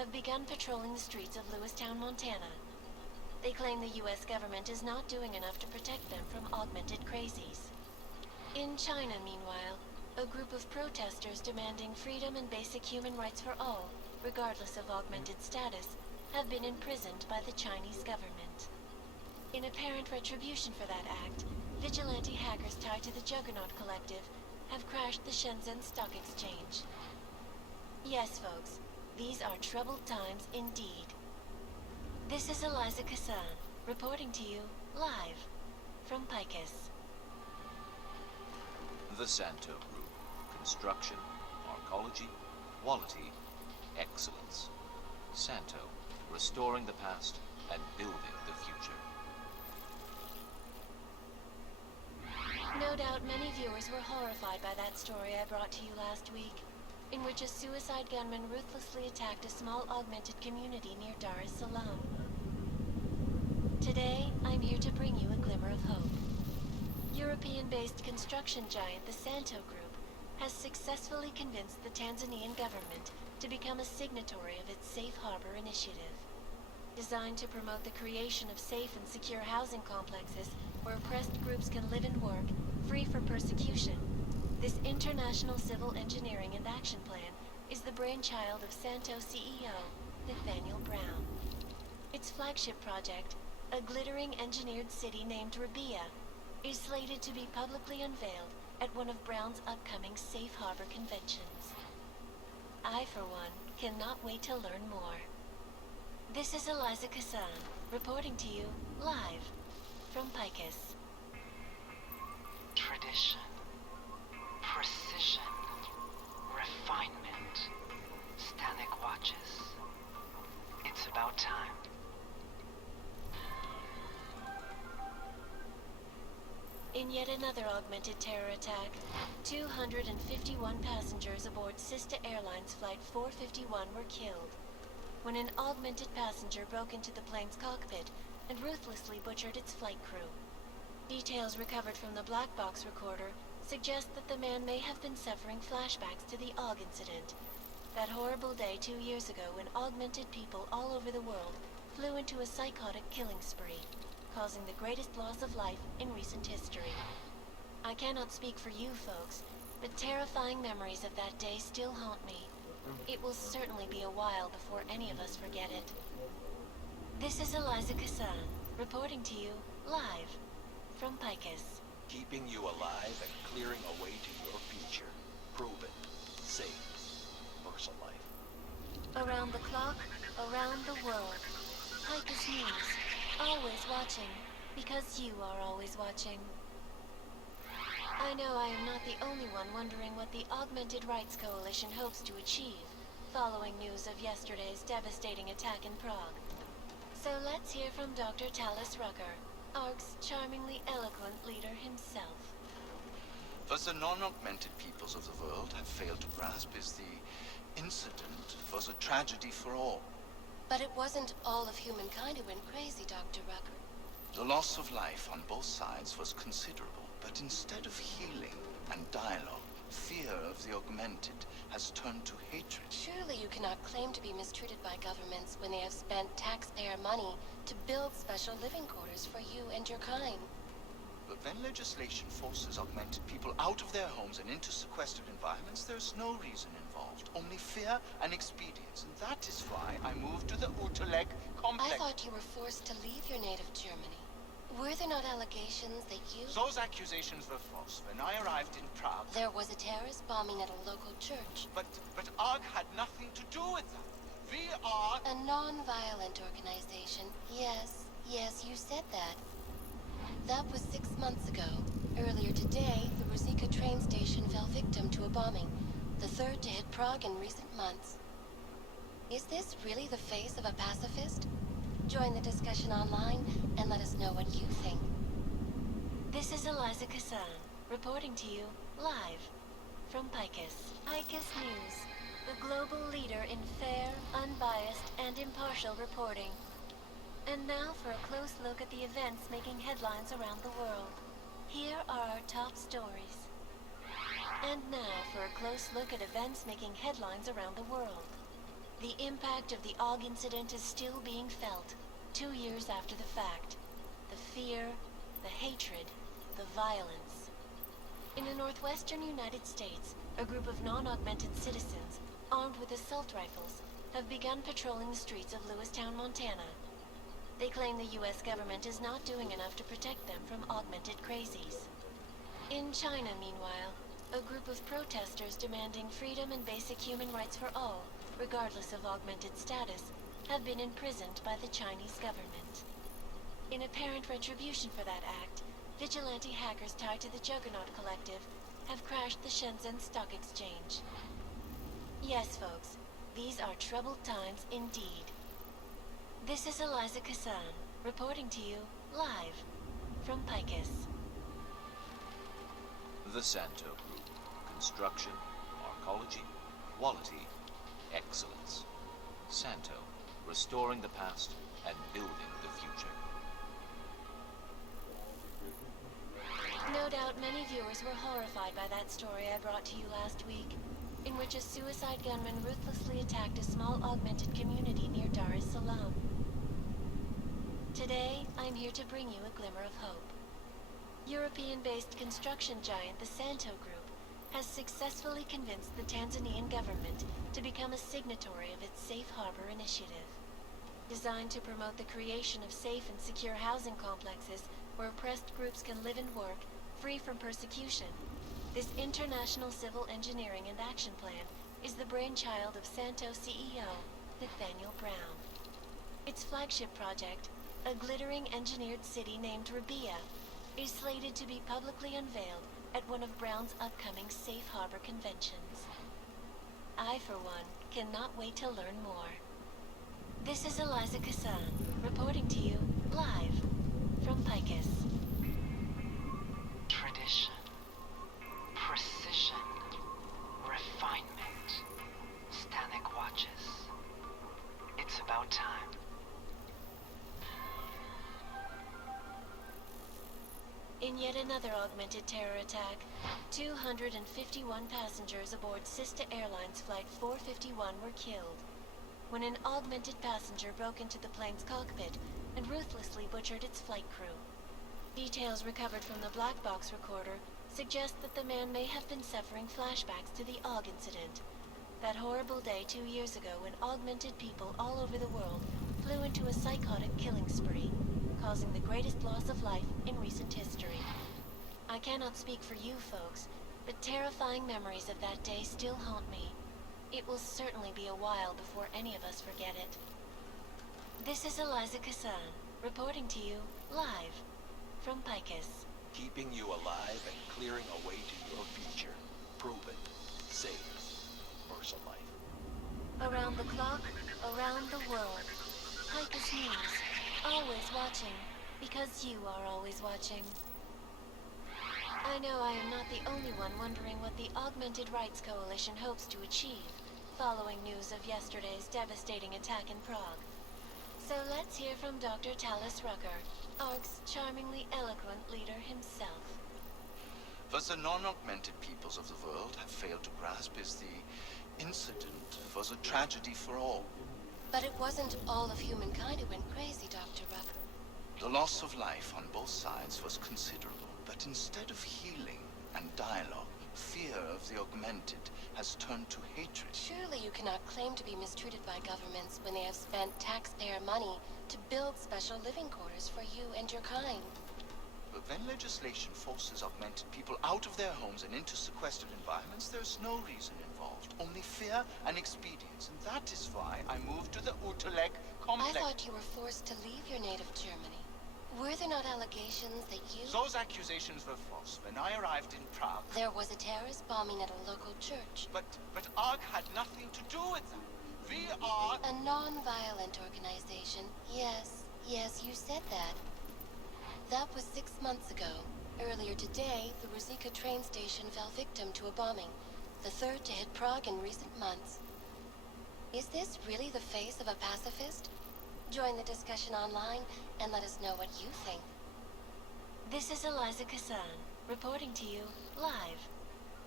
have begun patrolling the streets of Lewistown, Montana. They claim the US government is not doing enough to protect them from augmented crazies. In China, meanwhile, a group of protesters demanding freedom and basic human rights for all, regardless of augmented status, have been imprisoned by the Chinese government. In apparent retribution for that act, vigilante hackers tied to the Juggernaut Collective have crashed the Shenzhen Stock Exchange. Yes, folks, these are troubled times indeed. This is Eliza Kassan, reporting to you live from Picus. The Santo Group. Construction, arcology, quality, excellence. Santo, restoring the past and building the future. No doubt many viewers were horrified by that story I brought to you last week, in which a suicide gunman ruthlessly attacked a small augmented community near Dar es Salaam. Today, I'm here to bring you a glimmer of hope. European-based construction giant the Santo Group has successfully convinced the Tanzanian government to become a signatory of its Safe Harbor initiative. Designed to promote the creation of safe and secure housing complexes where oppressed groups can live and work, free from persecution, this international civil engineering and action plan is the brainchild of Santo CEO, Nathaniel Brown. Its flagship project, a glittering engineered city named Rabia, is slated to be publicly unveiled at one of Brown's upcoming Safe Harbor conventions. I, for one, cannot wait to learn more. This is Eliza Kassan, reporting to you live from Picus. Tradition, precision, refinement. Stanek watches. It's about time. In yet another augmented terror attack, 251 passengers aboard Sista Airlines Flight 451 were killed when an augmented passenger broke into the plane's cockpit and ruthlessly butchered its flight crew. Details recovered from the black box recorder suggest that the man may have been suffering flashbacks to the AUG incident, that horrible day 2 years ago when augmented people all over the world flew into a psychotic killing spree, causing the greatest loss of life in recent history. I cannot speak for you folks, but terrifying memories of that day still haunt me. It will certainly be a while before any of us forget it. This is Eliza Kassan, reporting to you live from Picus. Keeping you alive and clearing a way to your future. Proven. Safe. Versa life. Around the clock, around the world. Picus News. Always watching, because you are always watching. I know I am not the only one wondering what the Augmented Rights Coalition hopes to achieve, following news of yesterday's devastating attack in Prague. So let's hear from Dr. Talis Rucker, ARC's charmingly eloquent leader himself. What the non-augmented peoples of the world have failed to grasp is the incident was a tragedy for all. But it wasn't all of humankind who went crazy, Dr. Rucker. The loss of life on both sides was considerable, but instead of healing and dialogue, fear of the augmented has turned to hatred. Surely you cannot claim to be mistreated by governments when they have spent taxpayer money to build special living quarters for you and your kind. But when legislation forces augmented people out of their homes and into sequestered environments, there's no reason involved, only fear and expedience. And that is why I moved to the Uterleg complex. I thought you were forced to leave your native Germany. Were there not allegations that you... Those accusations were false. When I arrived in Prague... There was a terrorist bombing at a local church. But ARG had nothing to do with that. We are... A non-violent organization. Yes, you said that. That was 6 months ago. Earlier today, the Ruzicka train station fell victim to a bombing, the third to hit Prague in recent months. Is this really the face of a pacifist? Join the discussion online and let us know what you think. This is Eliza Kassan, reporting to you live from Picus. Picus News, the global leader in fair, unbiased, and impartial reporting. And now for a close look at the events making headlines around the world. Here are our top stories. And now for a close look at events making headlines around the world. The impact of the AUG incident is still being felt, 2 years after the fact. The fear, the hatred, the violence. In the northwestern United States, a group of non-augmented citizens, armed with assault rifles, have begun patrolling the streets of Lewistown, Montana. They claim the US government is not doing enough to protect them from augmented crazies. In China, meanwhile, a group of protesters demanding freedom and basic human rights for all, regardless of augmented status, have been imprisoned by the Chinese government. In apparent retribution for that act, vigilante hackers tied to the Juggernaut Collective have crashed the Shenzhen Stock Exchange. Yes, folks, these are troubled times indeed. This is Eliza Kassan, reporting to you live from Picus. The Santo Group. Construction, arcology, quality, excellence. Santo, restoring the past and building the future. No doubt many viewers were horrified by that story I brought to you last week, in which a suicide gunman ruthlessly attacked a small augmented community near Dar es Salaam. Today, I'm here to bring you a glimmer of hope. European-based construction giant the Santo Group has successfully convinced the Tanzanian government to become a signatory of its Safe Harbor initiative. Designed to promote the creation of safe and secure housing complexes where oppressed groups can live and work free from persecution, this international civil engineering and action plan is the brainchild of Santo CEO Nathaniel Brown. Its flagship project, a glittering engineered city named Rabia, is slated to be publicly unveiled at one of Brown's upcoming Safe Harbor conventions. I, for one, cannot wait to learn more. This is Eliza Kassan, reporting to you live from Picus. Tradition, precision, refinement, Stanek watches. It's about time. In yet another augmented terror attack, 251 passengers aboard Sista Airlines Flight 451 were killed when an augmented passenger broke into the plane's cockpit and ruthlessly butchered its flight crew. Details recovered from the black box recorder suggest that the man may have been suffering flashbacks to the AUG incident, that horrible day 2 years ago when augmented people all over the world flew into a psychotic killing spree, causing the greatest loss of life in recent history. I cannot speak for you folks, but terrifying memories of that day still haunt me. It will certainly be a while before any of us forget it. This is Eliza Kassan, reporting to you live from Picus. Keeping you alive and clearing a way to your future. Proven. Safe. Versa life. Around the clock, around the world. Picus News. Always watching, because you are always watching. I know I am not the only one wondering what the Augmented Rights Coalition hopes to achieve, following news of yesterday's devastating attack in Prague. So let's hear from Dr. Talis Rucker, ARC's charmingly eloquent leader himself. What the non-augmented peoples of the world have failed to grasp is the incident was a tragedy for all. But it wasn't all of humankind who went crazy, Dr. Rucker. The loss of life on both sides was considerable, but instead of healing and dialogue, fear of the augmented has turned to hatred. Surely you cannot claim to be mistreated by governments when they have spent taxpayer money to build special living quarters for you and your kind. But when legislation forces augmented people out of their homes and into sequestered environments, there's no reason involved, only fear and expedience. And that is why I moved to the Uteleg complex. I thought you were forced to leave your native Germany. Were there not allegations that you... Those accusations were false. When I arrived in Prague... There was a terrorist bombing at a local church. But ARG had nothing to do with that. We are... A non-violent organization. Yes, you said that. That was 6 months ago. Earlier today, the Ruzicka train station fell victim to a bombing, the third to hit Prague in recent months. Is this really the face of a pacifist? Join the discussion online and let us know what you think. This is Eliza Kassan, reporting to you live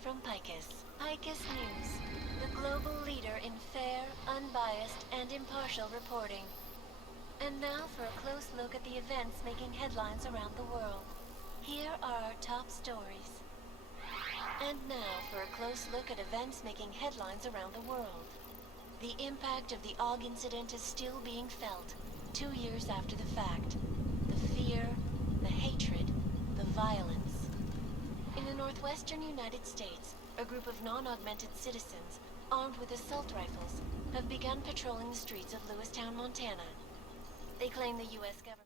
from Picus. Picus News, the global leader in fair, unbiased, and impartial reporting. And now for a close look at the events making headlines around the world. Here are our top stories. And now for a close look at events making headlines around the world. The impact of the Og incident is still being felt, 2 years after the fact. The fear, the hatred, the violence. In the northwestern United States, a group of non-augmented citizens, armed with assault rifles, have begun patrolling the streets of Lewistown, Montana. They claim the U.S.